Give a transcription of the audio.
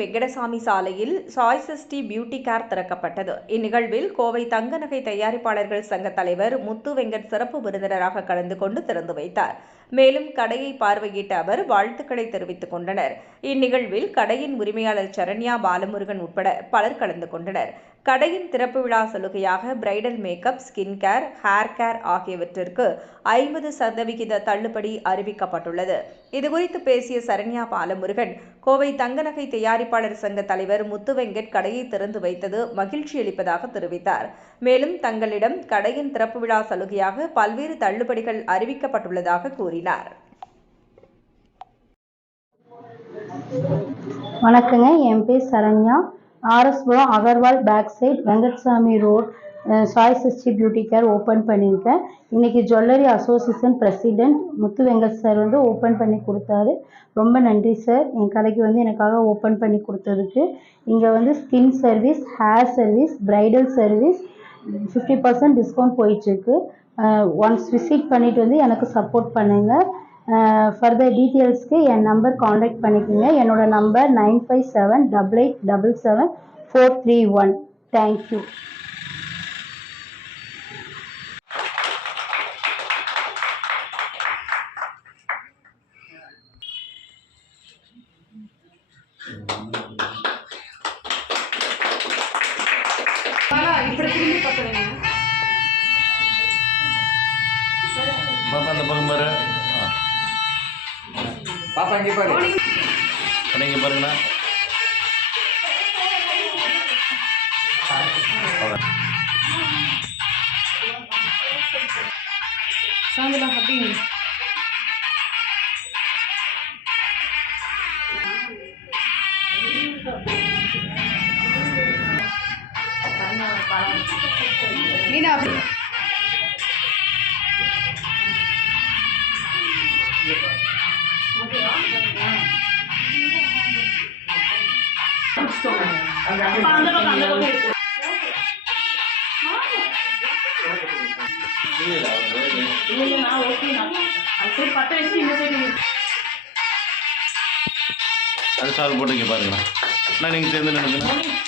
வெங்கடசாமி சாலையில் சாய்சஸ்டி beauty care திறக்கப்பட்டது. இந்நிகழ்வில் கோவை தங்க நகை தயாரிப்பாளர்கள் சங்க தலைவர் முத்து வெங்கட் சிறப்பு விருந்தினராக கலந்து கொண்டு திறந்து வைத்தார். மேலும் கடையை பார்வையிட்ட அவர் வாழ்த்துக்களை தெரிவித்துக் கொண்டனர். இந்நிகழ்வில் கடையின் உரிமையாளர் சரண்யா பாலமுருகன் உட்பட பலர் கலந்து கொண்டனர். கடையின் திறப்பு விழா சலுகையாக bridal makeup skin care hair care ஆகியவற்றிற்கு ஐம்பது சதவிகித தள்ளுபடி அறிவிக்கப்பட்டுள்ளது. இதுகுறித்து பேசிய சரண்யா பாலமுருகன் கோவை தங்கநகை தயாரிப்பாளர் சங்க தலைவர் முத்து வெங்கட் கடையை திறந்து வைத்தது மகிழ்ச்சி அளிப்பதாக தெரிவித்தார். மேலும் தங்களிடம் கடையின் திறப்பு விழா சலுகையாக பல்வேறு தள்ளுபடிகள் அறிவிக்கப்பட்டுள்ளதாக கூறினார் வணக்கங்க என் பேர் Saranya. RS Puram Agarwal back side Venkatsamy road Sai sixty beauty care open பண்ணியிருக்கேன். இன்னைக்கு jewellery association president Muthu Venkat sir வந்து ஓப்பன் பண்ணி கொடுத்தாரு. ரொம்ப நன்றி சார். என் கடைக்கு வந்து எனக்காக ஓப்பன் பண்ணி கொடுத்ததுக்கு. இங்கே வந்து skin service hair service bridal service fifty percent discount போயிட்டுருக்கு. ஒன்ஸ் விசிட் பண்ணிட்டு வந்து எனக்கு சப்போர்ட் பண்ணுங்கள் ஃபர்தர் டீட்டெயில்ஸ்க்கு என் நம்பர் காண்டாக்ட் பண்ணிக்கோங்க. என்னோட number nine five seven double eight double seven four three one thank you இப்படி திரும்பி பார்க்குறேன் பக்கம் பாரு. பாப்பா இங்கே பாரு. இங்கே பாருங்கண்ணா. அது சால் போட்டு இங்கே பாருங்கண்ணா நீங்கள் சேர்ந்து நினைக்கணும்